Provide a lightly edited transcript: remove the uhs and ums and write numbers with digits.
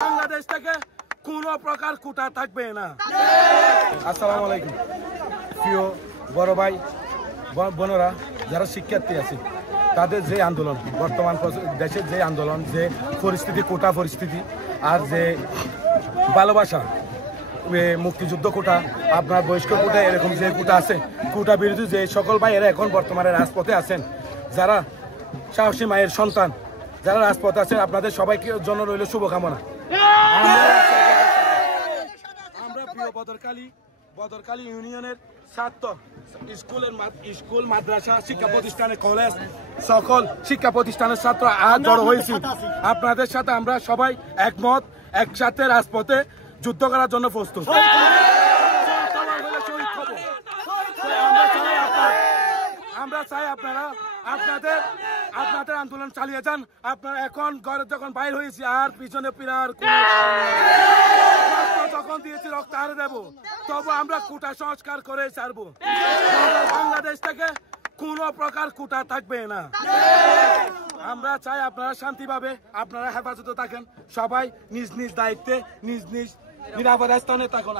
বাংলাদেশ থেকে কোনো প্রকার কোটা থাকবে না। আসসালামু আলাইকুম প্রিয় বড় ভাই বোনেরা, যারা শিক্ষার্থী আছে তাদের যে আন্দোলন, বর্তমান দেশের যে আন্দোলন, যে পরিস্থিতি, কোটা পরিস্থিতি, আর যে ভালোবাসা, মুক্তিযুদ্ধ কোটা, আপনার বয়স্ক কোটা, এরকম যে কোটা আছে, কোটা বিরোধী যে সকল ভাইয়েরা এখন বর্তমানে রাজপথে আছেন, যারা সাহসী মায়ের সন্তান, যারা রাজপথে আছেন, আপনাদের সবাইকে জন্য রইল শুভকামনা। আমরা প্রিয় বদরকালী ইউনিয়নের ছাত্র, স্কুল মাদ্রাসা শিক্ষা প্রতিষ্ঠানে, কলেজ, সকল শিক্ষা প্রতিষ্ঠানের ছাত্র আজ জড়ো হয়েছি। আপনাদের সাথে আমরা সবাই একমত, একসাথে রাজপথে যুদ্ধ করার জন্য প্রস্তুত। আমরা চাই আপনাদের আন্দোলন চালিয়ে যান। আপনারা এখন ঘরে যখন বাইর হয়েছি, আর পিছনে পিলার যখন দিয়েছি রক্ত আরে দেব, তবু আমরা কোটা সংস্কার করে ছাড়বো। বাংলাদেশ থেকে কোনো প্রকার কোটা থাকবে না। আমরা চাই আপনারা শান্তিভাবে, আপনারা হেফাজতে থাকেন, সবাই নিজ নিজ দায়িত্বে, নিজ নিজ নিরাপদ স্থানে থাকুন।